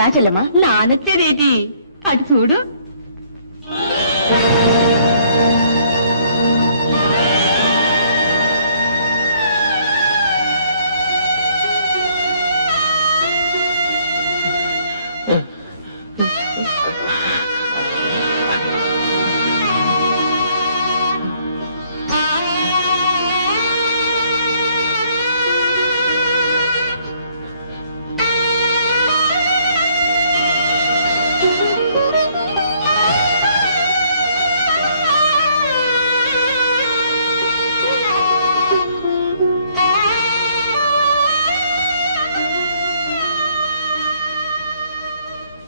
రాచల్లమ్మా నానొచ్చేదేటి అటు చూడు.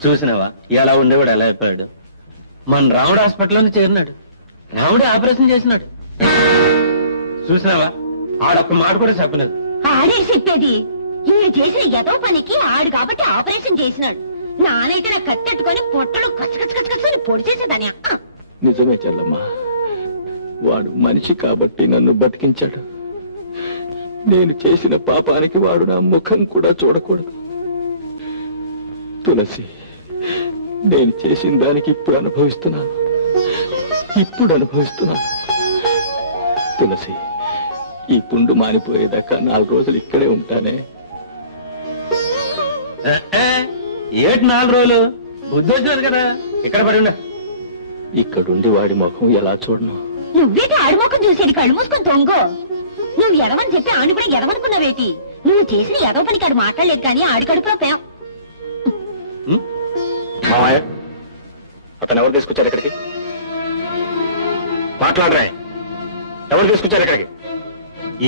చూసినావా ఎలా ఉండేవాడు ఎలా అయిపోయాడు. మన రాముడు హాస్పిటల్లోనే చేరినాడు. రాముడే ఆపరేషన్ చేసినాడు. చూసినావా ఆడొక్క మాట కూడా చెప్పలేదు. ఆడే చెప్పేది ఈయన చేసిన ఎదో పనికి ఆడు కాబట్టి ఆపరేషన్ చేసినాడు. నానైతే నా కత్తెట్టుకొని పొట్టలు కచ్చకచ్చకచ్చని పొడి చేసేదాని. నిజమే చెల్లమ్మా, వాడు మనిషి కాబట్టి నన్ను బతికించాడు. నేను చేసిన పాపానికి వాడు నా ముఖం కూడా చూడకూడదు. తులసి, నేను చేసిన దానికి ఇప్పుడు అనుభవిస్తున్నాను. తులసి, ఈ పుండు మానిపోయేదాకా 4 రోజులు ఇక్కడే ఉంటానే. ఏటి 4 రోజులు? బుద్ధి వచ్చినారు కదా, ఇక్కడ పడి ఉండ. ఇక్కడుండి వాడి ముఖం ఎలా చూడను? నువ్వేటి ఆడి ముఖం చూసేది? కళ్ళు మూసుకొని తొంగో. నువ్వు ఎదవని చెప్పి ఆడిని కూడా ఎదవనుకున్నావేటి? నువ్వు చేసిన ఎదవ పనికి ఆడు మాట్లాడలేదు కానీ ఆడి కడుపులో పేం. మామయ్య, అతను ఎవరు తీసుకొచ్చారు ఇక్కడికి? మాట్లాడరా, ఎవరు తీసుకొచ్చారు ఇక్కడికి?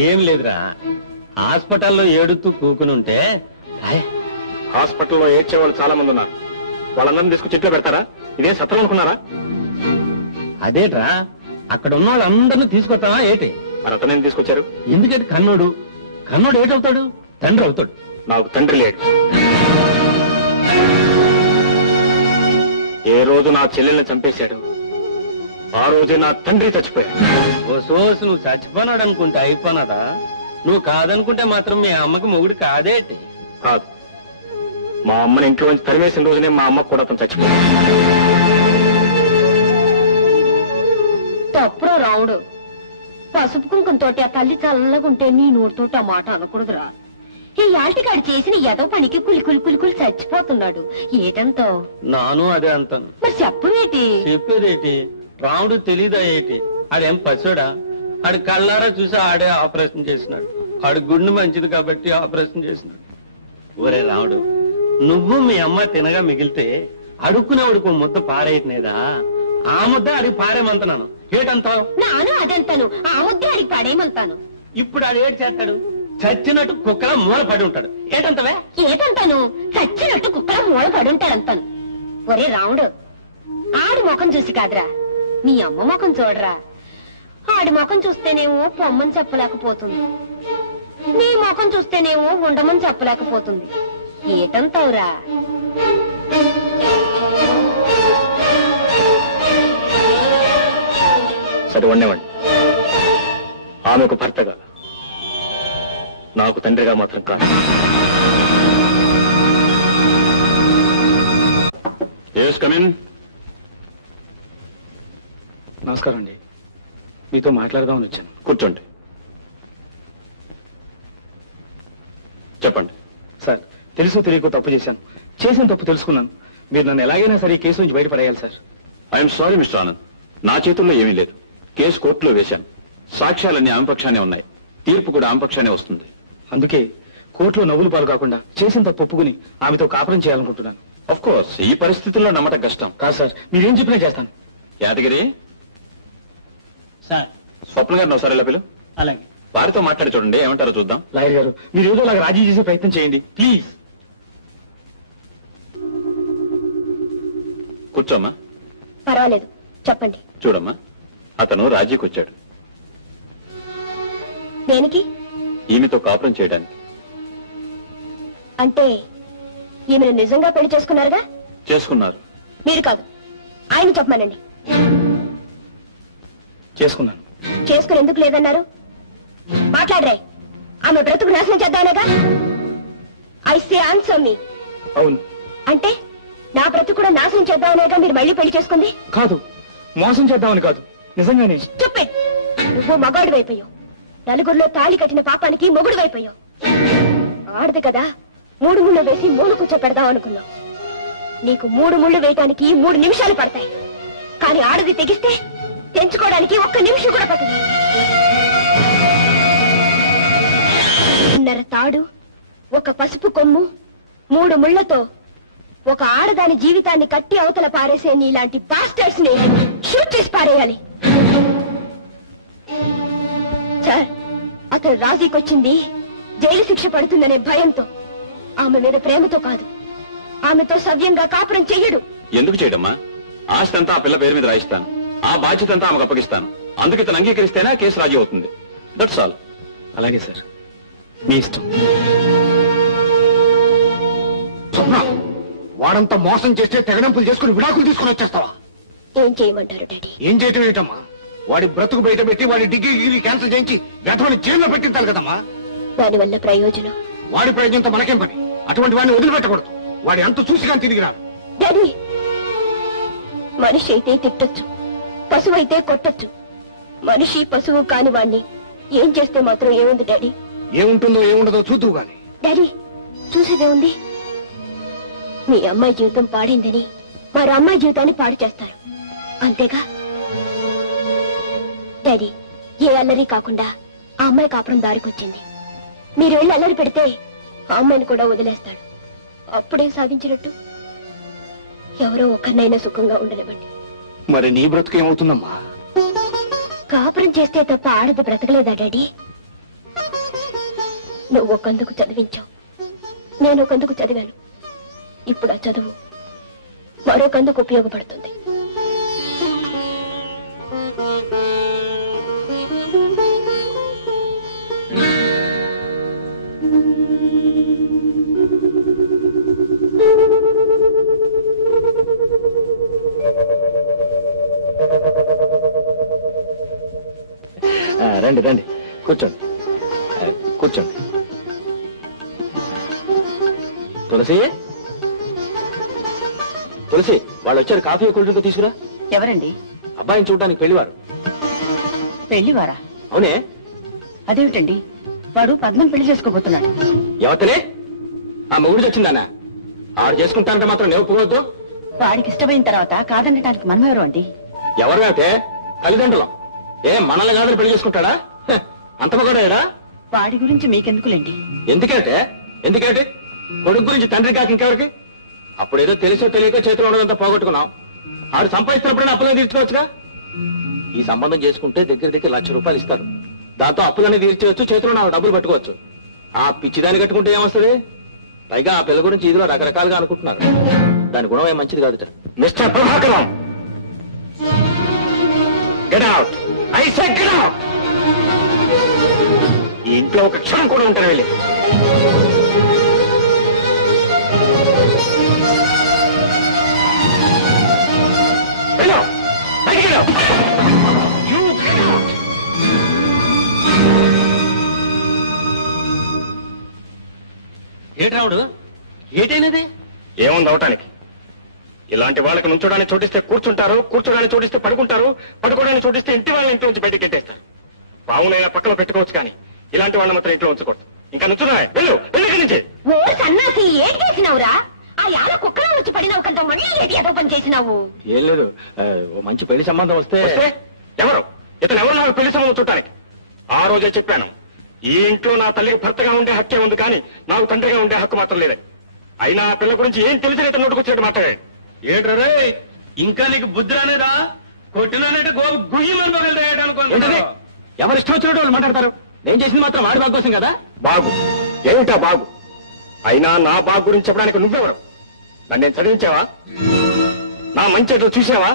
ఏం లేదురా, హాస్పిటల్లో ఏడుతూ కూకునుంటే. హాస్పిటల్లో ఏడ్చే వాళ్ళు చాలా మంది ఉన్నారు. వాళ్ళందరినీ తీసుకొచ్చి ఇంట్లో పెడతారా? ఇదే సత్రం అనుకున్నారా? అదేట్రా, అక్కడ ఉన్న వాళ్ళందరినీ తీసుకొస్తావా ఏటి? మరి అతనేం తీసుకొచ్చారు? ఎందుకంటే కన్నోడు ఏటవుతాడు? తండ్రి అవుతాడు. నాకు తండ్రి లేడు. ఏ రోజు నా చెల్లెల్ని చంపేశాడు ఆ రోజే నా తండ్రి చచ్చిపోయాడు. ఓ సోసు, నువ్వు చచ్చిపోనాడు అనుకుంటే అయిపోనాదా? నువ్వు కాదనుకుంటే మాత్రం మీ అమ్మకి మొగుడు కాదేటి? కాదు, మా అమ్మని ఇంట్లో నుంచి తరిమేసిన రోజునే మా అమ్మకు కూడా అతను చచ్చిపోయాడు. తప్పురా రావుడు. పసుపు కుంకంతోటి ఆ తల్లి చల్లగుంటే నీ నోటితోటి ఆ మాట అనకూడదురా. ఈ యాల్టికాడు చేసిన ఎదో పనికి కులి చచ్చిపోతున్నాడు. ఏటంతో? నాను అదే అంటాను. మరి చెప్పవేటి? చెప్పేదేటి? రాముడు తెలీదా ఏటి? ఆడేం పశుడా? ఆడు కళ్ళారా చూసి ఆడే ఆపరేషన్ చేసినాడు. ఆడు గుండె మంచిది కాబట్టి ఆపరేషన్ చేసినాడు. ఒరే రాముడు, నువ్వు మీ అమ్మ తినగా మిగిలితే అడుక్కునేవాడికి ముద్ద పారేయట్లేదా? ఆ ముద్ద అడిగి పారేమంటున్నాను. ఏటంతావు? నాను అదంతాను, ఆ ముద్దే అడిగి పాడేయమంటాను. ఇప్పుడు ఆడు ఏడు చేస్తాడు? చచ్చినట్టు కుక్కలా మూల పడి ఉంటాడు. ఏటంతవే? ఏటంతాను? చచ్చినట్టు కుక్కలా మూల పడి ఉంటాడంతాను. ఒరే రాముడు, ఆడి ముఖం చూసి కాదురా, నీ అమ్మ ముఖం చూడరా. ఆడి ముఖం చూస్తేనేమో పొమ్మని చెప్పలేకపోతుంది, నీ ముఖం చూస్తేనేమో ఉండమని చెప్పలేకపోతుంది. ఏటంతావురా? సరే వండేవండి. ఆమెకు భర్తగా, నాకు తండ్రిగా మాత్రం కాదు. నమస్కారం అండి, మీతో మాట్లాడదామని వచ్చాను. కూర్చోండి. చెప్పండి. సార్, తెలుసో తెలియకో తప్పు చేశాను. చేసిన తప్పు తెలుసుకున్నాను. మీరు నన్ను ఎలాగైనా సరే కేసు నుంచి బయటపడేయాలి sir. I'm sorry mister Anand, నా చేతుల్లో ఏమీ లేదు. కేసు కోర్టులో వేశాను. సాక్ష్యాలన్నీ ఆమె పక్షానే ఉన్నాయి. తీర్పు కూడా ఆమె పక్షానే వస్తుంది. అందుకే కోర్టులో నవ్వులు పాలు కాకుండా చేసిన తప్పు ఒప్పుకుని ఆమెతో కాపురం చేయాలనుకుంటున్నాను. ఆఫ్ కోర్స్, ఈ పరిస్థితుల్లో నమ్మటం కష్టం. కాదు సార్, మీరేం చెప్పినా చేస్తాను. యాదగిరి సార్, స్వప్న గారిని ఒకసారి ఇలా పిలు. అలాగే. వారితో మాట్లాడి చూడండి, ఏమంటారో చూద్దాం. లాయర్ గారు, మీరు ఏదో లాగా రాజీ చేసే ప్రయత్నం చేయండి ప్లీజ్. కూర్చోమ్మా. పర్వాలేదు, చెప్పండి. చూడమ్మా, అతను రాజీకి వచ్చాడు. దేనికి? ఈమెతో కాపురం చేయడానికి. అంటే ఈమెను నిజంగా పెళ్లి చేసుకున్నారుగా? చేసుకున్నారు. మీరు కాదు, ఆయన చెప్పమనండి. చేసుకున్నాను. చేసుకుని ఎందుకు లేదన్నారు? మాట్లాడరే. ఆమె బ్రతుకు నాశనం చేద్దామనేగా? ఐ సే ఆన్సర్ మీ. అవును, అంటే నా బ్రతుకు కూడా నాశనం చేద్దామనేగా మీరు మళ్ళీ పెళ్లి చేసుకుంది? కాదు, మోసం చేద్దామని కాదు, నిజంగానే. చెప్పే, నువ్వు మగాడు వైపోయావు. నలుగురిలో తాళి కట్టిన పాపానికి మొగుడు వైపోయావు. ఆడదు కదా 3 ముళ్ళు వేసి మూల కూర్చోపెడదాం అనుకున్నావు. నీకు 3 ముళ్ళు వేయటానికి 3 నిమిషాలు పడతాయి. కానీ ఆడది తెగిస్తే తెంచుకోవడానికి 1 నిమిషం కూడా పట్టదు. 1.5 తాడు, 1 పసుపు కొమ్ము, 3 ముళ్లతో ఒక ఆడదాని జీవితాన్ని కట్టి అవతల పారేసే నీలాంటి బాస్టర్స్ ని షూట్ చేసి పారేయాలి. సార్, అతను రాజీకొచ్చింది జైలు శిక్ష పడుతుందనే భయంతో, ఆమె మీద ప్రేమతో కాదు. ఆమెతో సవ్యంగా కాపురం చెయ్యడు. ఎందుకు చేయడమ్మా? ఆస్తి అంతా ఆ పిల్ల పేరు మీద రాయిస్తాను, ఆ బాధ్యత అంతా ఆమెకు అప్పగిస్తాను. అందుకు ఇతను అంగీకరిస్తేనే కేసు రాజీ అవుతుంది. That's all. అలాగే సార్, మీ ఇష్టం. స్వప్న, వాడంతా మోసం చేస్తే తెగడంపులు చేసుకుని విడాకులు తీసుకుని వచ్చేస్తావా? ఏం చేయమంటారు డాడీ? ఏం చేయటం ఏంటమ్మా? వాడి బ్రతుకు బయట పెట్టి వాడి డిగ్రీ క్యాన్సిల్ చేయించి వ్యర్థమని జైల్లో పెట్టించాలి కదమ్మా. దానివల్ల ప్రయోజనం? వాడి ప్రయోజనంతో మనకేం పని? అటువంటి వాడిని వదిలిపెట్టకూడదు. వాడి అంత చూసి కానీ తిరిగి రాడు. డాడీ, మనిషి అయితే తిట్టొచ్చు, పశువు అయితే కొట్టొచ్చు. మనిషి పశువు కాని వాణ్ణి ఏం చేస్తే మాత్రం ఏముంది డాడీ? ఏముంటుందో ఏముండదో చూద్దువు గాని. డాడీ, చూసేదే ఉంది. మీ అమ్మాయి జీవితం పాడైందని మరో అమ్మాయి జీవితాన్ని పాడు చేస్తారు, అంతేగా? డాడీ, ఏ అల్లరి కాకుండా ఆ అమ్మాయి కాపురం దారికొచ్చింది. మీరు వెళ్ళి అల్లరి పెడితే ఆ అమ్మాయిని కూడా వదిలేస్తాడు. అప్పుడే సాధించినట్టు. ఎవరో ఒకరినైనా సుఖంగా ఉండనివ్వండి. మరి నీ బ్రతుకు ఏమవుతుందమ్మా? కాపురం చేస్తే తప్ప ఆడది బ్రతకలేదా డాడీ? నువ్వు ఒకందుకు చదివించావు, నేను ఒకందుకు చదివాను. ఇప్పుడు ఆ చదువు మరొకందుకు ఉపయోగపడుతుంది. రండి రండి, కూర్చోండి కూర్చోండి. తులసి, తులసి, వాళ్ళు వచ్చారు. కాఫీ కూల్ డ్రింక్ తీసుకురా. ఎవరండి? అబ్బాయిని చూడడానికి పెళ్లివారు. పెళ్లివారా? అవునే. అదేమిటండి, వాడు పద్మని పెళ్లి చేసుకోబోతున్నాడు. ఎవతలే? ఆ మొగుడు వచ్చిందానా? ఆడు చేసుకుంటానంటే మాత్రం నేను ఒప్పుకోవద్దు. వాడికి ఇష్టమైన తర్వాత కాదనటానికి మనం ఎవరు అండి? ఎవరు అయితే తల్లిదండ్రులం. మనల్ని కాదని పెళ్లి చేసుకుంటాడా? అంత మగడా? వాడి గురించి మీకెందుకులేండి. ఎందుకంటే కొడుకు గురించి తండ్రి కాక ఇంకెవరికి? అప్పుడేదో తెలుసో తెలియకో చేతిలో ఉన్నదంతా పోగొట్టుకున్నాం. ఆడు సంపాదిస్తున్నప్పుడైనా అప్పులని తీర్చుకోవచ్చుగా. ఈ సంబంధం చేసుకుంటే దగ్గర ₹1,00,000 ఇస్తారు. దాంతో అప్పులన్నీ తీర్చవచ్చు, చేతిలో నా డబ్బులు పట్టుకోవచ్చు. ఆ పిచ్చిదాన్ని కట్టుకుంటే ఏమొస్తుంది? పైగా ఆ పిల్ల గురించి ఇదిలో రకరకాలుగా అనుకుంటున్నారు. దాని గుణం ఏం మంచిది కాదుట. Mister Prabhakaram, get out. I say get out. ఈ ఇంట్లో ఒక క్షణం కూడా ఉంటారు వెళ్ళి. వెళ్ళు, బయటికి వెళ్ళు. You get out. ఏటి రావుడు, ఏటైనది? ఏముంది అవటానికి? ఇలాంటి వాళ్ళకి నుంచోడానికి చోటిస్తే కూర్చుంటారు, కూర్చోడానికి చోటిస్తే పడుకుంటారు, పడుకోవడానికి చోటిస్తే ఇంటి వాళ్ళని ఇంట్లో నుంచి బయటకు ఎట్టేస్తారు. పావునైనా పక్కలో పెట్టుకోవచ్చు కానీ ఇలాంటి వాళ్ళని మాత్రం ఇంట్లో ఉంచకూడదు. ఇంకా నుంచున్నా వెళ్ళు, వెళ్ళి నుంచి. ఓ సన్నాసి, ఏం చేసినావురా? ఆ యాల కుక్కలో వచ్చి పడినావు కదా, మళ్ళీ ఏటి ఏదో పని చేసినావు? ఏం లేదు, ఓ మంచి పెళ్లి సంబంధం వస్తే. ఎవరు ఇతను? ఎవరు నాకు పెళ్లి సంబంధం చూడటానికి? ఆ రోజే చెప్పాను, ఈ ఇంట్లో నా తల్లికి భర్తగా ఉండే హక్కే ఉంది కానీ నాకు తండ్రిగా ఉండే హక్కు మాత్రం లేదని. అయినా ఆ పిల్ల గురించి ఏం తెలిసిన ఇతను నోటుకొచ్చినట్టు మాట్లాడాడు. ఏంట్రే, ఇంకా నీకు బుద్ధి రానేదా? కొట్టినట్టు గోపు గుయ్యమని పగలనుకోండి. ఎవరు ఇష్టం వచ్చినట్టు వాళ్ళు మాట్లాడతారు. నేను చేసింది మాత్రం వాడి బాగు కోసం కదా. బాగు ఏమిటా బాగు? అయినా నా బాగు గురించి చెప్పడానికి నువ్వెవరు? నన్ను చదివించావా? నా మంచి ఎట్లా చూసావా?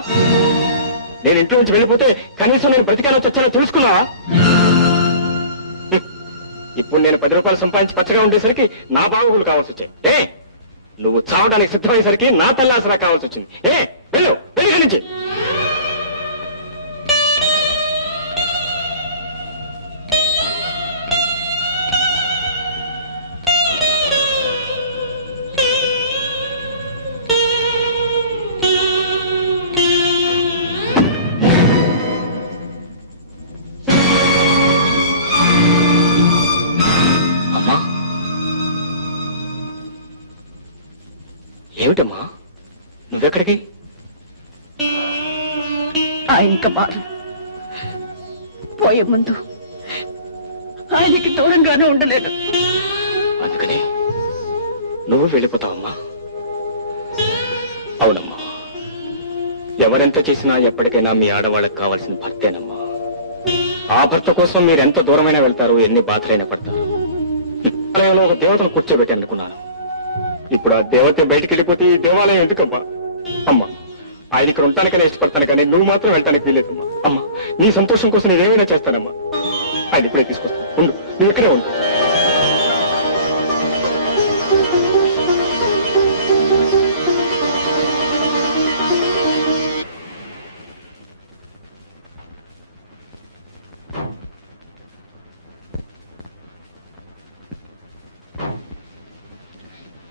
నేను ఇంట్లో నుంచి వెళ్ళిపోతే కనీసం నేను బ్రతికానో చచ్చానో తెలుసుకున్నావా? ఇప్పుడు నేను ₹10 సంపాదించి పచ్చగా ఉండేసరికి నా బాగులు కావాల్సి వచ్చాయి. నువ్వు చావడానికి సిద్ధమయ్యేసరికి నా తల్లి ఆసరా కావాల్సి వచ్చింది. వెళ్ళు, వెళ్ళి నుంచి. ఏమిటమ్మా నువ్వెక్కడికి? ఆయనక మారు పోయే ముందు ఆయనకి దూరంగానే ఉండలేదు. అందుకని నువ్వు వెళ్ళిపోతావమ్మా? అవునమ్మా, ఎవరెంత చేసినా ఎప్పటికైనా మీ ఆడవాళ్ళకి కావాల్సిన భర్తేనమ్మా. ఆ భర్త కోసం మీరు ఎంత దూరమైనా వెళ్తారు, ఎన్ని బాధలైనా పడతారు. ఆలయంలో ఒక దేవతను కూర్చోబెట్టాను అనుకున్నాను. ఇప్పుడు ఆ దేవత బయటికి వెళ్ళిపోతే ఈ దేవాలయం ఎందుకమ్మా? అమ్మా, ఆయన ఇక్కడ ఉండటానికైనా ఇష్టపడతాను, కానీ నువ్వు మాత్రం వెళ్ళటానికి వీలేదమ్మా. అమ్మా, నీ సంతోషం కోసం నేను ఏమైనా చేస్తానమ్మా. ఆయన ఇప్పుడే తీసుకొస్తాను, ఉండు, నువ్వు ఇక్కడే ఉండు.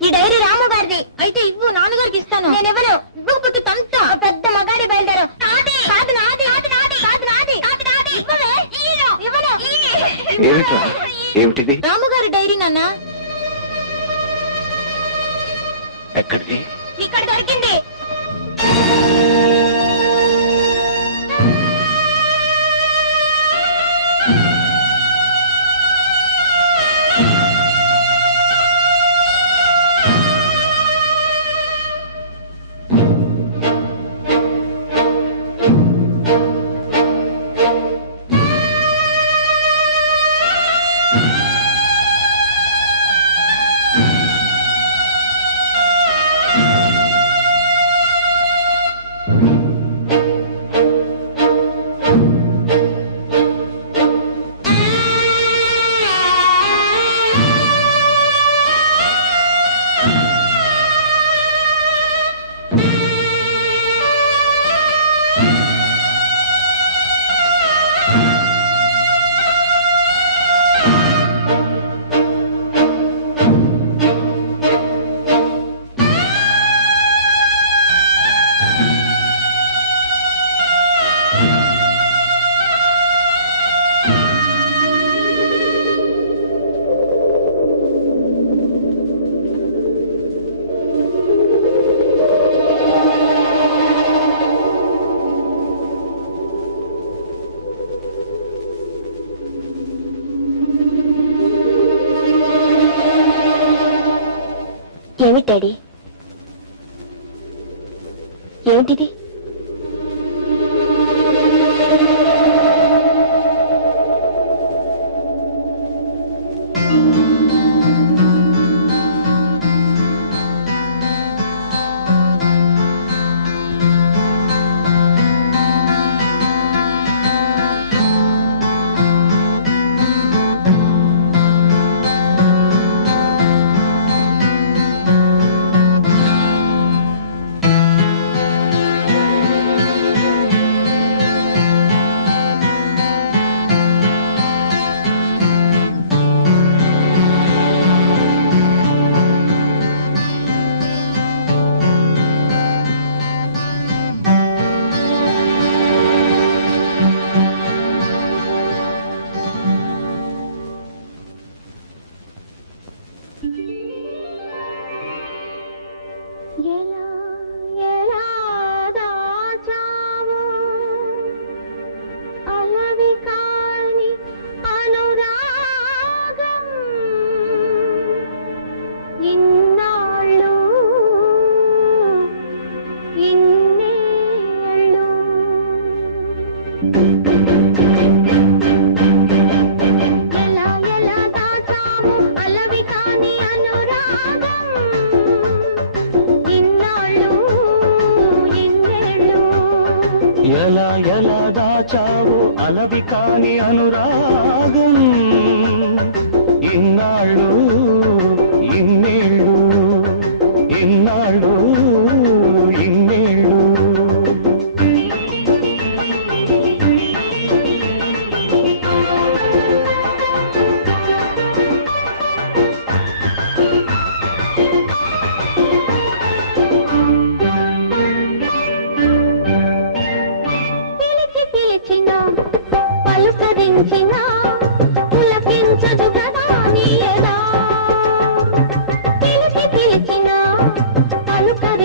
ఈ డైరీ రాము గారిది అయితే ఇవ్వు, నాన్నగారికి ఇస్తాను. నేను ఇవ్వను. ఇవ్వకపోతే తంత పెద్ద మగాడి బయలుదేరు. కాదు నాది, కాదు నాది, కాదు నాది, కాదు నాది. ఇవ్వవే. ఇవ్వను. ఏమిటిది? రాముగారి డైరీ నాన్న. ఎక్కడిది? ఇక్కడ దొరికింది. ఏమిటి డాడీ? ఏమిటిది? ఎలా ఎలా దాచావో అలవి కాని అనురాగం, ఇన్నాళ్ళు ఇన్నేళ్ళు, ఇన్నాళ్ళు ఇన్నేళ్ళు. పులకించదు కదా నీ ఎదా, పిలిచి పిలిచిన పలుకరించిన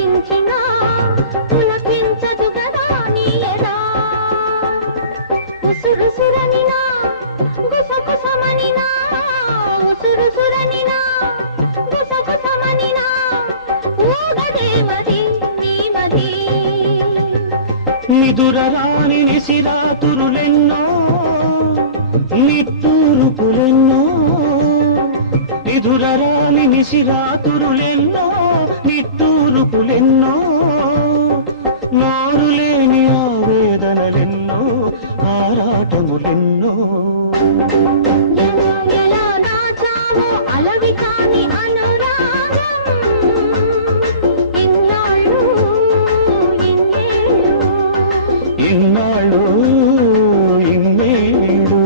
నిదురరాని నిసిరాతురులెన్నో నిట్టూరుపులెన్నో నిదురరాని నిసిరాతురులెన్నో నిట్టూరుపులెన్నో నోరు లేని ఆవేదనలెన్నో ఆరాటములెన్నో అలవి కాని అనురాగం ఇన్నాళ్ళు ఇన్నేళ్ళు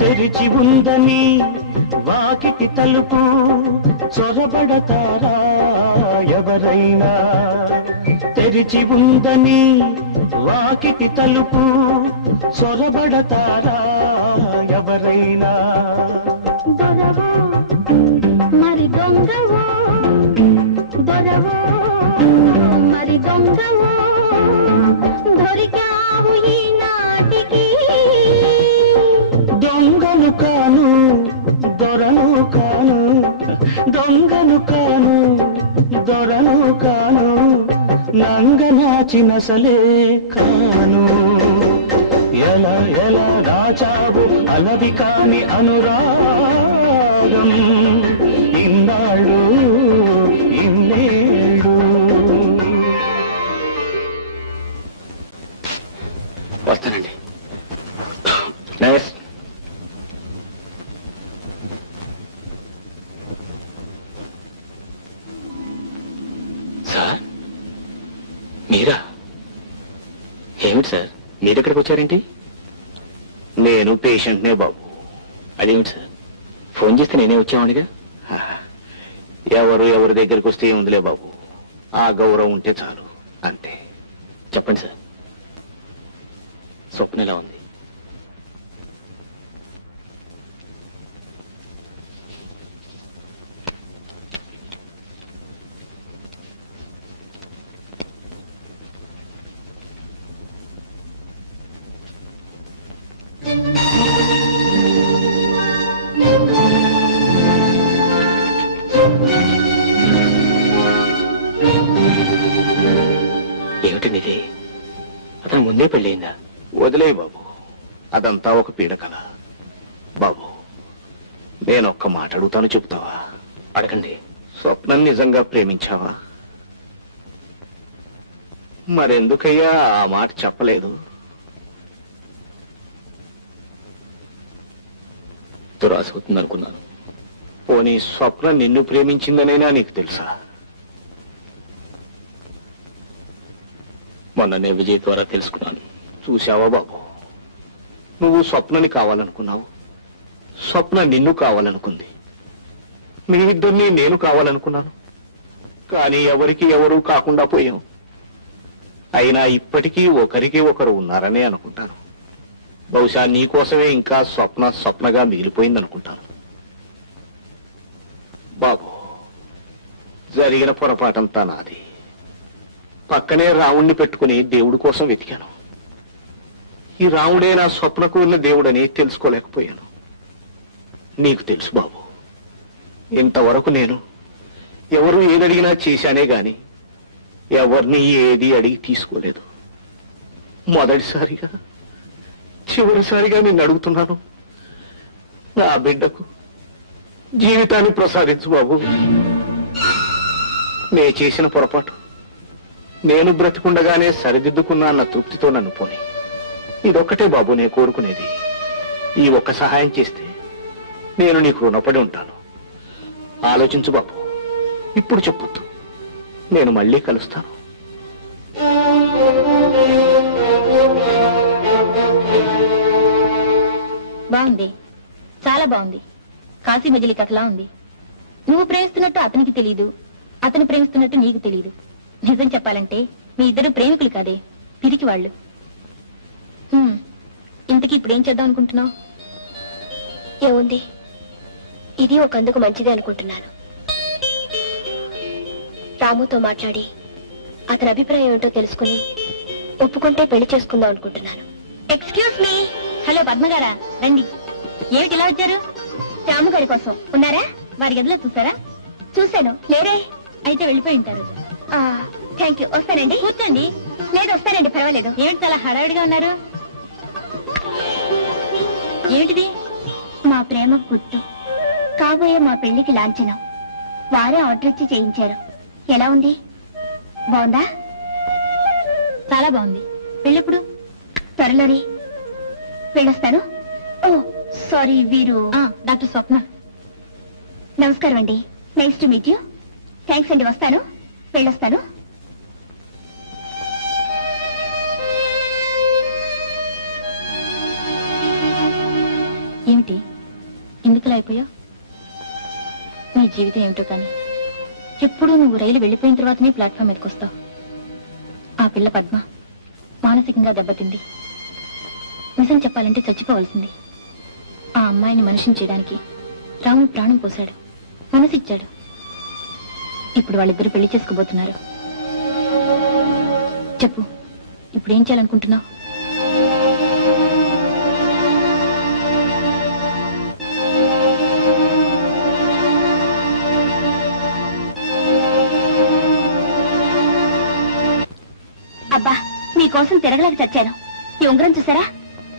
తెరిచి ఉందని వాకిటి తలుపు చొరబడతారా ఎవరైనా తెరిచి ఉందని వాకిటి తలుపు చొరబడతారా ఎవరైనా దొరవో మరి దొంగవో దొరవో మరి దొంగవో దొరికావు ఈనాటికి దొంగను కాను దొరను కాను దొంగను కాను దొరను కాను నంగనాచినసలే కాను ఎలా ఎలా దాచావు అలవి కాని అనురాగం ఇన్నాళ్ళు ఇన్నేళ్ళు వస్తానండి. నైస్. సార్ మీరా? ఏమిటి సార్ మీరు ఎక్కడికి వచ్చారేంటి? నేను పేషెంట్నే బాబు. అదేమిటి సార్ ఫోన్ చేస్తే నేనే వచ్చామనిగా. ఎవరి దగ్గరికి వస్తే ఏముందిలే బాబు, ఆ గౌరవం ఉంటే చాలు అంతే. చెప్పండి సార్, స్వప్న ఎలా ఉంది? ఏమిటండి ఇది? అతను ముందే పెళ్ళయిందా? వదిలే బాబు, అదంతా ఒక పీడకల. బాబు నేనొక్క మాట అడుగుతాను, చెప్తావా? అడగండి. స్వప్నం నిజంగా ప్రేమించావా? మరెందుకయ్యా ఆ మాట చెప్పలేదు? దురాశ అవుతుంది అనుకున్నాను. పోనీ స్వప్న నిన్ను ప్రేమించిందనైనా నీకు తెలుసా? మొన్ననే విజయ్ ద్వారా తెలుసుకున్నాను. చూశావా బాబు, నువ్వు స్వప్నని కావాలనుకున్నావు, స్వప్న నిన్ను కావాలనుకుంది. మీ ఇద్దరిని నేను కావాలనుకున్నాను, కానీ ఎవరికి ఎవరూ కాకుండా పోయాం. అయినా ఇప్పటికీ ఒకరికి ఒకరు ఉన్నారనే అనుకుంటాను. బహుశా నీకోసమే ఇంకా స్వప్నగా మిగిలిపోయిందనుకుంటాను. బాబు, జరిగిన పొరపాటంతా నాది. పక్కనే రాముణ్ణి పెట్టుకుని దేవుడి కోసం వెతికాను. ఈ రాముడే నా స్వప్నకు ఉన్న దేవుడని తెలుసుకోలేకపోయాను. నీకు తెలుసు బాబు, ఇంతవరకు నేను ఎవరు ఏదడిగినా చేశానే గాని ఎవరిని ఏది అడిగి తీసుకోలేదు. మొదటిసారిగా చివరిసారిగా నేను అడుగుతున్నాను, నా బిడ్డకు జీవితాన్ని ప్రసాదించు బాబు. నే చేసిన పొరపాటు నేను బ్రతికుండగానే సరిదిద్దుకున్నా అన్న తృప్తితో నన్ను పోని. ఇదొక్కటే బాబు నేను కోరుకునేది. ఈ ఒక్క సహాయం చేస్తే నేను నీకు రుణపడి ఉంటాను. ఆలోచించు బాబు, ఇప్పుడు చెప్పొద్దు, నేను మళ్ళీ కలుస్తాను. ఉంది? చాలా బాగుంది. కాశీ మజిలీ కథలా ఉంది. నువ్వు ప్రేమిస్తున్నట్టు అతనికి తెలియదు, అతను ప్రేమిస్తున్నట్టు నీకు తెలియదు. నిజం చెప్పాలంటే మీ ఇద్దరు ప్రేమికులు కాదే, పిరికి వాళ్ళు. ఇంతకీ ఇప్పుడేం చేద్దాం అనుకుంటున్నావు? ఏముంది, ఇది ఒక అందుకు మంచిదే అనుకుంటున్నాను. రాముతో మాట్లాడి అతని అభిప్రాయం ఏంటో తెలుసుకుని ఒప్పుకుంటే పెళ్లి చేసుకుందాం అనుకుంటున్నాను. Excuse me. హలో పద్మగారా, రండి. ఏమిటి ఇలా వచ్చారు? రాము గారి కోసం. ఉన్నారా? వారి గదిలో చూసారా? చూశాను. లేరే? అయితే వెళ్ళిపోయి ఉంటారు. Thank you. వస్తానండి. కూర్చోండి. లేదు, వస్తానండి, పర్వాలేదు. ఏమిటి చాలా హడావిడిగా ఉన్నారు? ఏమిటిది? మా ప్రేమ గుర్తు, కాబోయే మా పెళ్లికి లాంఛనం. వారే ఆర్డర్ ఇచ్చి చేయించారు. ఎలా ఉంది? బాగుందా? చాలా బాగుంది. పెళ్ళెప్పుడు? త్వరలోనే. వెళ్ళొస్తాను. ఓ సారీ, వీరు డాక్టర్ స్వప్న. నమస్కారం అండి. Nice to meet you. Thanks అండి. వస్తాను, వెళ్ళొస్తాను. ఏమిటి ఎందుకులా అయిపోయావు? నీ జీవితం ఏమిటో కానీ ఎప్పుడూ నువ్వు రైలు వెళ్ళిపోయిన తర్వాతనే ప్లాట్ఫామ్ మీదకి వస్తావు. ఆ పిల్ల పద్మ మానసికంగా దెబ్బతింది. నిజం చెప్పాలంటే చచ్చిపోవలసింది. ఆ అమ్మాయిని మనిషిని చేయడానికి రాముడు ప్రాణం పోశాడు, మనసిచ్చాడు. ఇప్పుడు వాళ్ళిద్దరు పెళ్లి చేసుకోబోతున్నారు. చెప్పు, ఇప్పుడేం చేయాలనుకుంటున్నావు? అబ్బా, మీకోసం తిరగలేక చచ్చాను. ఈ ఉంగరం చూసారా?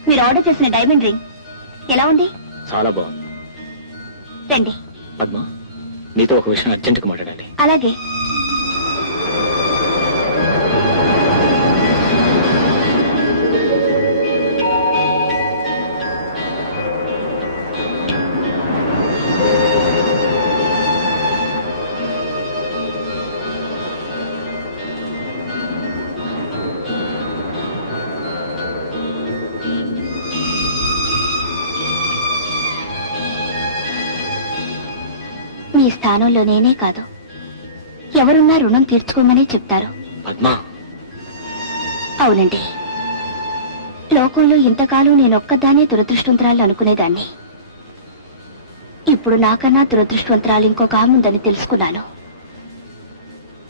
మీరు ఆర్డర్ చేసిన డైమండ్ రింగ్ ఎలా ఉంది? చాలా బాగుంది. రండి. పద్మ, నీతో ఒక విషయం అర్జెంటుగా మాట్లాడాలి. అలాగే. మీ స్థానంలో నేనే కాదు, ఎవరున్నా రుణం తీర్చుకోమనే చెప్తారు. పద్మ. అవునండి, లోకంలో ఇంతకాలం నేనొక్కదానే దురదృష్టవంతరాలు అనుకునేదాన్ని. ఇప్పుడు నాకన్నా దురదృష్టవంతరాలు ఇంకొక ఆమె ఉందని తెలుసుకున్నాను.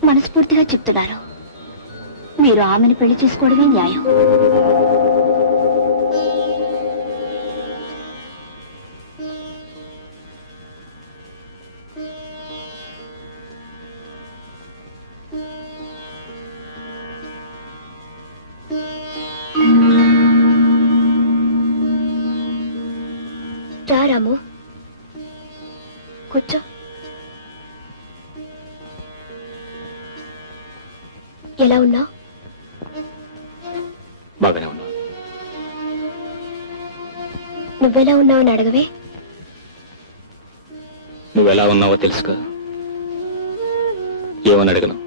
మనస్ఫూర్తిగా చెప్తున్నాను, మీరు ఆమెను పెళ్లి చేసుకోవడమే న్యాయం. రాము, కూర్చో. ఎలా ఉన్నావు? బాగానే ఉన్నా. నువ్వెలా ఉన్నావని అడగవే. నువ్వెలా ఉన్నావో తెలుసుకో. ఏమని అడగను?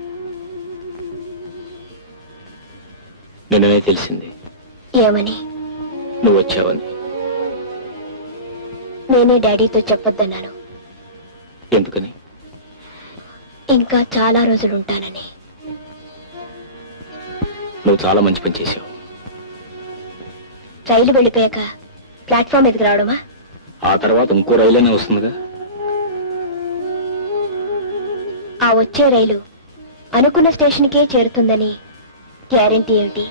నిన్ననే తెలిసింది. ఏమని? నువ్వు వచ్చావని. నేనే డాడీతో చెప్పొద్దన్నాను. ఎందుకని? ఇంకా చాలా రోజులుంటానని. నువ్వు చాలా మంచి పని చేశావు. రైలు వెళ్ళిపోయాక ప్లాట్ఫామ్ మీదకి రావడమా? ఆ తర్వాత ఇంకో రైలైనా వస్తుందిగా. ఆ వచ్చే రైలు అనుకున్న స్టేషన్కే చేరుతుందని గ్యారెంటీ ఏమిటి?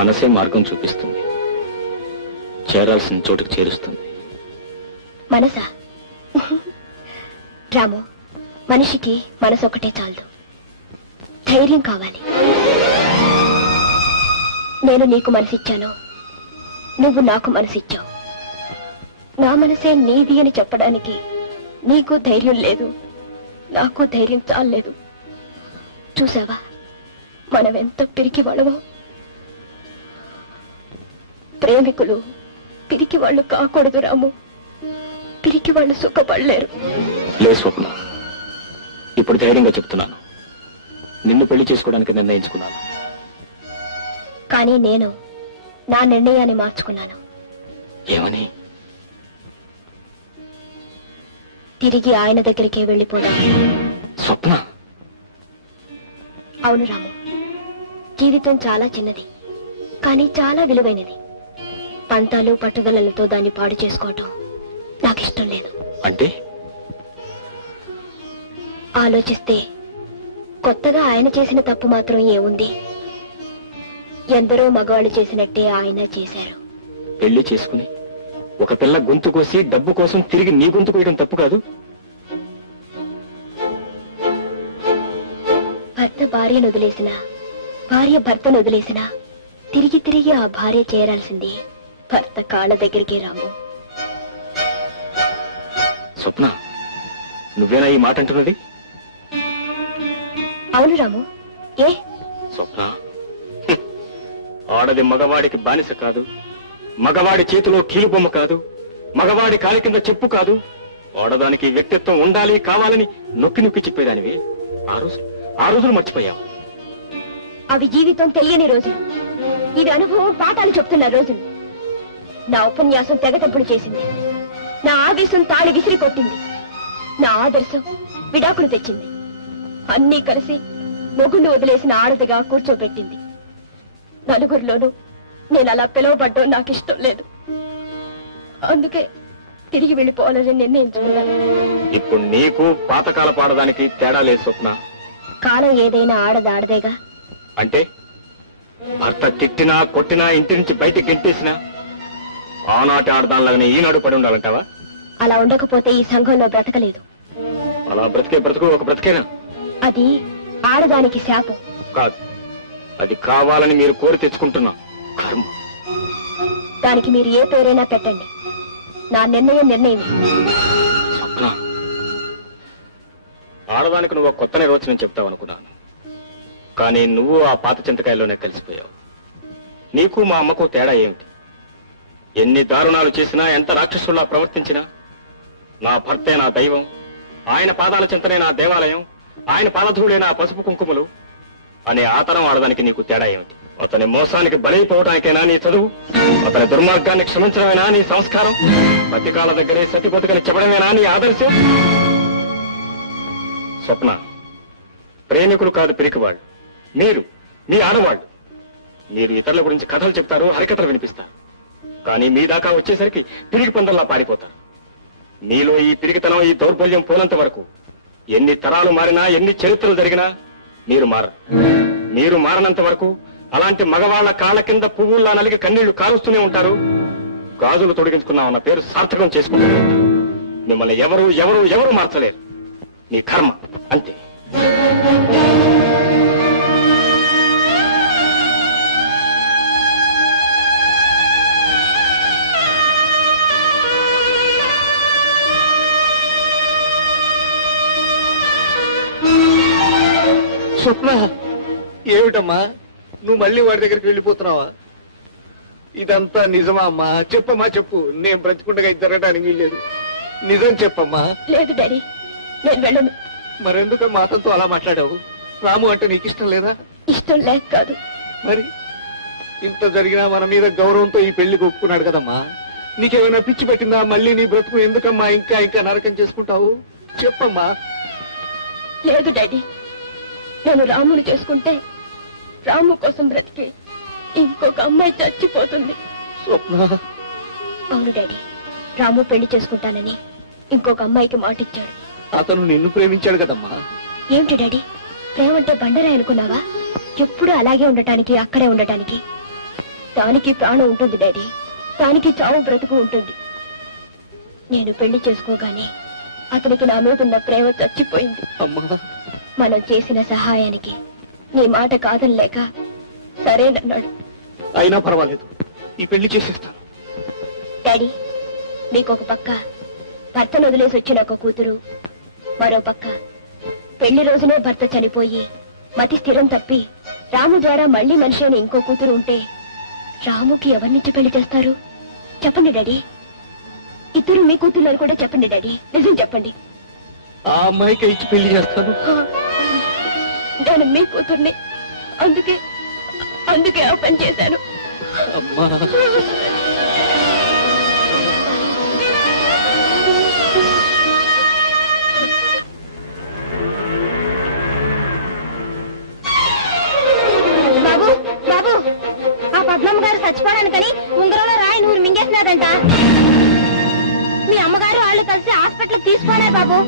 మనసే మార్గం చూపిస్తుంది, చేరాల్సిన చోటుకు చేరుస్తుంది. మనసా? రాము, మనిషికి మనసు ఒకటే చాలదు, ధైర్యం కావాలి. నేను నీకు మనసిచ్చాను, నువ్వు నాకు మనసిచ్చావు. నా మనసే నీది అని చెప్పడానికి నీకు ధైర్యం లేదు, నాకు ధైర్యం చాలలేదు. చూసావా మనం ఎంత పిరికి వాళ్ళమో? ప్రేమికులు పిరికి వాళ్ళు కాకూడదు రాము. పిరికి వాళ్ళు సుఖపడలేరు. లే స్వప్న, ఇప్పుడు ధైర్యంగా చెప్తున్నాను, నిన్ను పెళ్లి చేసుకోవడానికి నిర్ణయించుకున్నాను. కానీ నేను నా నిర్ణయాన్ని మార్చుకున్నాను. ఏమని? తిరిగి ఆయన దగ్గరికే వెళ్ళిపోదాం. స్వప్న, అవును రాము, జీవితం చాలా చిన్నది, కానీ చాలా విలువైనది. పంతాలు పట్టుదలలతో దాన్ని పాడు చేసుకోవటం నాకిష్టం లేదు. అంటే ఆలోచిస్తే కొత్తగా ఆయన చేసిన తప్పు మాత్రం ఏముంది? ఎందరో మగవాళ్ళు చేసినట్టే ఆయన చేశారు. పెళ్లి చేసుకుని ఒక పిల్ల గొంతు కోసి డబ్బు కోసం తిరిగి నీ గొంతు కోయడం తప్పు కాదు. భర్త భార్యను వదిలేసినా, భార్య భర్తను వదిలేసినా తిరిగి తిరిగి ఆ భార్య చేరాల్సింది భర్త కాళ్ళ దగ్గరికి రాము. స్వప్న, నువ్వేనా ఈ మాట అంటున్నది? అవును రాము. ఏ స్వప్న, ఆడది మగవాడికి బానిస కాదు, మగవాడి చేతిలో కీలుబొమ్మ కాదు, మగవాడి కాలి కింద చెప్పు కాదు. ఆడదానికి వ్యక్తిత్వం ఉండాలి, కావాలని నొక్కి నొక్కి చెప్పేదానివి. ఆ రోజులు మర్చిపోయావు. అవి జీవితం తెలియని రోజులు, ఇది అనుభవం పాఠాలు చెప్తున్న రోజులు. నా ఉపన్యాసం తెగతెంపులు చేసింది, నా ఆవేశం తాళి విసిరి కొట్టింది, నా ఆదర్శం విడాకులు తెచ్చింది. అన్నీ కలిసి మొగుండు వదిలేసిన ఆడదిగా కూర్చోబెట్టింది. నలుగురిలోనూ నేను అలా పిలువబడ్డం నాకు ఇష్టం లేదు. అందుకే తిరిగి వెళ్ళిపోవాలని నిర్ణయించుకున్నాను. ఇప్పుడు నీకు పాతకాల పాడడానికి తేడా లేదు స్వప్న. కాలం ఏదైనా ఆడదేగా. అంటే భర్త తిట్టినా కొట్టినా ఇంటి నుంచి బయటికి గెంటేసినా ఆనాటి ఆడదానిలాగానే ఈనాడు పడి ఉండాలంటావా? అలా ఉండకపోతే ఈ సంఘంలో బ్రతకలేదు. అలా బ్రతికే బ్రతుకు ఒక బ్రతికేనా? అది ఆడదానికి శాపం కాదు, అది కావాలని మీరు కోరి తెచ్చుకుంటున్నా కర్మ. దానికి మీరు ఏ పేరైనా పెట్టండి, నా నిర్ణయం. స్వప్న, ఆడదానికి నువ్వు కొత్త నిర్వచనం చెప్తావనుకున్నాను, కానీ నువ్వు ఆ పాత చింతకాయల్లోనే కలిసిపోయావు. నీకు మా అమ్మకు తేడా ఏమిటి? ఎన్ని దారుణాలు చేసినా, ఎంత రాక్షసుల్లా ప్రవర్తించినా నా భర్తే నా దైవం, ఆయన పాదాల చింతనే నా దేవాలయం, ఆయన పాదధూళే నా పసుపు కుంకుమలు అనే ఆతరం ఆడదానికి నీకు తేడా ఏమిటి? అతని మోసానికి బలైపోవటానికైనా నీ చదువు, అతని దుర్మార్గాన్ని క్షమించడమేనా నీ సంస్కారం, బతికాల దగ్గరే సతి బతుకని చెప్పడమేనా నీ ఆదర్శం? స్వప్న, ప్రేమికులు కాదు పిరికివాళ్ళు మీరు, మీ ఆడవాళ్ళు. మీరు ఇతరుల గురించి కథలు చెప్తారు, హరికథలు వినిపిస్తారు, కానీ మీ దాకా వచ్చేసరికి పిరికి పందల్లా పారిపోతారు. మీలో ఈ పిరికితనం, ఈ దౌర్బల్యం పోనంత వరకు ఎన్ని తరాలు మారినా, ఎన్ని చరిత్రలు జరిగినా మీరు మారనంత వరకు అలాంటి మగవాళ్ల కాళ్ళ కింద పువ్వుల్లా నలిగి కన్నీళ్లు కారుస్తూనే ఉంటారు. గాజులు తొడిగించుకున్నామన్న పేరు సార్థకం చేసుకుంటూనే ఉంటారు. మిమ్మల్ని ఎవరు ఎవరు ఎవరు మార్చలేరు. నీ కర్మ అంతే. స్వప్న, ఏమిటమ్మా నువ్వు మళ్ళీ వాడి దగ్గరికి వెళ్ళిపోతున్నావా? ఇదంతా నిజమా అమ్మా? చెప్పమ్మా, చెప్పు. నేను బ్రతికుండగా ఇది జరగడానికి వీల్లేదు. నిజం చెప్పమ్మా. లేదు డాడీ, నేను వెళ్ళను. మరెందుకమ్మా అతనితో అలా మాట్లాడావు? రాము అంటే నీకు ఇష్టం లేదా? ఇష్టం లేక కాదు. మరి ఇంత జరిగినా మన మీద గౌరవంతో ఈ పెళ్లికి ఒప్పుకున్నాడు కదమ్మా. నీకేమైనా పిచ్చి పెట్టిందా? మళ్ళీ నీ బ్రతుకు ఎందుకమ్మా ఇంకా ఇంకా నరకం చేసుకుంటావు? చెప్పమ్మా. లేదు డాడీ, నేను రాముని చేసుకుంటే రాము కోసం బ్రతికి ఇంకొక అమ్మాయి చచ్చిపోతుంది. స్వప్న. అవును డాడీ, రాము పెళ్లి చేసుకుంటానని ఇంకొక అమ్మాయికి మాటిచ్చాడు. అతను నిన్ను ప్రేమించాడు కదమ్మా. ఏమిటి డాడీ, ప్రేమంటే బండరాయి అనుకున్నావా? ఎప్పుడు అలాగే ఉండటానికి, అక్కడే ఉండటానికి. దానికి ప్రాణం ఉంటుంది డాడీ, దానికి చావు బ్రతుకు ఉంటుంది. నేను పెళ్లి చేసుకోగానే అతనికి నా మీద ఉన్న ప్రేమ చచ్చిపోయింది. అమ్మా, మనం చేసిన సహాయానికి నీ మాట కాదనలేక సరేనన్నాడు. అయినా పర్వాలేదు, ఈ పెళ్లి చేసేస్తాను. డాడీ, మీకొక పక్క భర్తను వదిలేసి వచ్చిన ఒక కూతురు, మరో పక్క పెళ్లి రోజునే భర్త చనిపోయి మతి స్థిరం తప్పి రాము ద్వారా మళ్లీ మనిషి అయిన ఇంకో కూతురు ఉంటే రాముకి ఎవరినిచ్చి పెళ్లి చేస్తారు? చెప్పండి డాడీ. ఇద్దరు మీ కూతుర్లని కూడా చెప్పండి డాడీ, నిజం చెప్పండి. ఆ అమ్మాయికి ఇచ్చి పెళ్లి చేస్తాను. నేను మీ కూతుర్ని, అందుకే ఆ పని చేశాను. అమ్మా. కలిసి హాస్పిటల్ తీసుకోలే బాబు.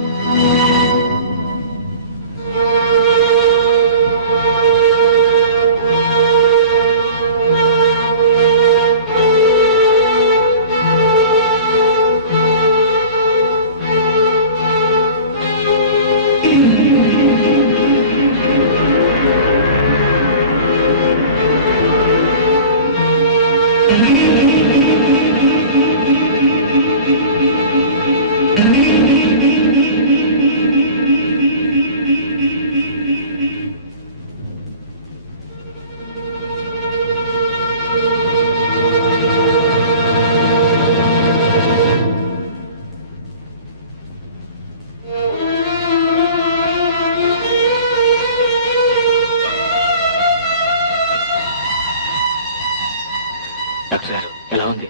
డాక్టర్ గారు ఎలా ఉంది?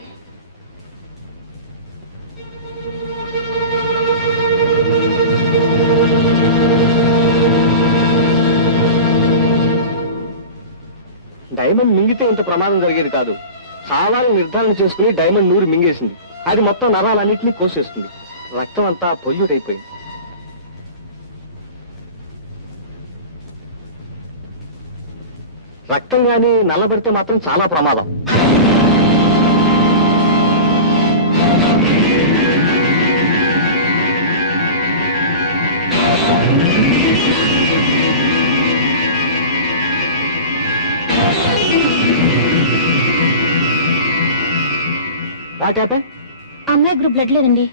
డైమండ్ మింగితే ఇంత ప్రమాదం జరిగేది కాదు. చావాలని నిర్ధారణ చేసుకుని డైమండ్ నూరు మింగేసింది. అది మొత్తం నరాలన్నింటినీ కోసేస్తుంది. రక్తం అంతా పొల్యూట్ అయిపోయింది. రక్తం గాని నల్లబడితే మాత్రం చాలా ప్రమాదం. What happen? అమ్మాయి గ్రూప్ బ్లడ్ లేదండి.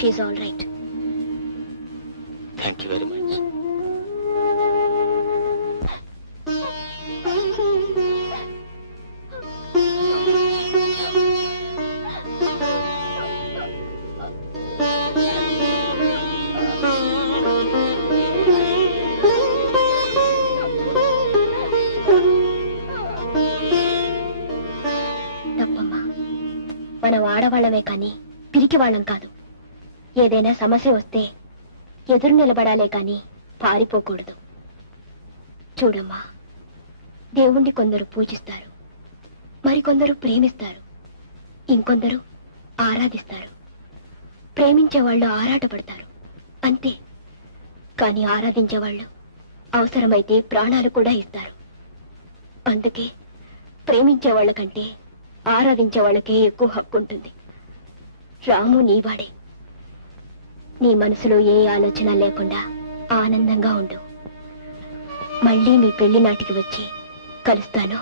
She's all right. Thank you very much. తప్పమ్మా, మనం ఆడవాళ్ళమే కానీ పిరికి వాళ్ళం కాదు. ఏదైనా సమస్య వస్తే ఎదురు నిలబడాలే కానీ పారిపోకూడదు. చూడమ్మా, దేవుణ్ణి కొందరు పూజిస్తారు, మరికొందరు ప్రేమిస్తారు, ఇంకొందరు ఆరాధిస్తారు. ప్రేమించేవాళ్ళు ఆరాటపడతారు అంతే. కానీ ఆరాధించేవాళ్ళు అవసరమైతే ప్రాణాలు కూడా ఇస్తారు. అందుకే ప్రేమించే వాళ్ళకంటే ఆరాధించే వాళ్ళకే ఎక్కువ హక్కు ఉంటుంది. రాము నీవాడే. నీ మనసులో ఏ ఆలోచన లేకుండా ఆనందంగా ఉండు. మళ్ళీ మీ పెళ్లి నాటికి వచ్చి కలుస్తాను.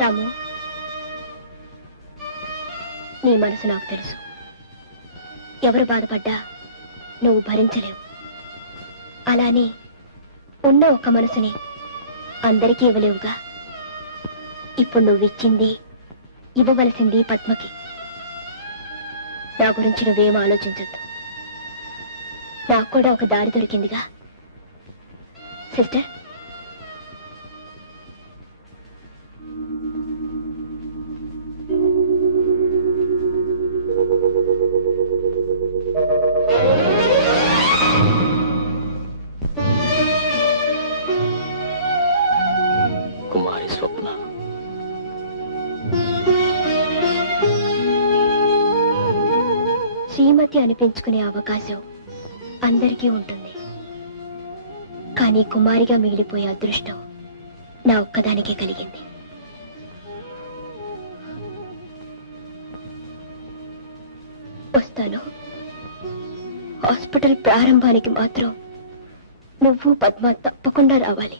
రాము, నీ మనసు నాకు తెలుసు. ఎవరు బాధపడ్డా నువ్వు భరించలేవు. అలానే ఉన్న ఒక్క మనసుని అందరికీ ఇవ్వలేవుగా. ఇప్పుడు నువ్విచ్చింది ఇవ్వవలసింది పద్మకి. నా గురించి నువ్వేం ఆలోచించొద్దు. నాకు కూడా ఒక దారి దొరికిందిగా. సిస్టర్, కుమారి స్వప్న. శ్రీమతి అనిపించుకునే అవకాశం అందరికీ ఉంటుంది. కానీ కుమారిగా మిగిలిపోయే అదృష్టం నా ఒక్కదానికే కలిగింది. వస్తాను. హాస్పిటల్ ప్రారంభానికి మాత్రం నువ్వు పద్మ తప్పకుండా రావాలి.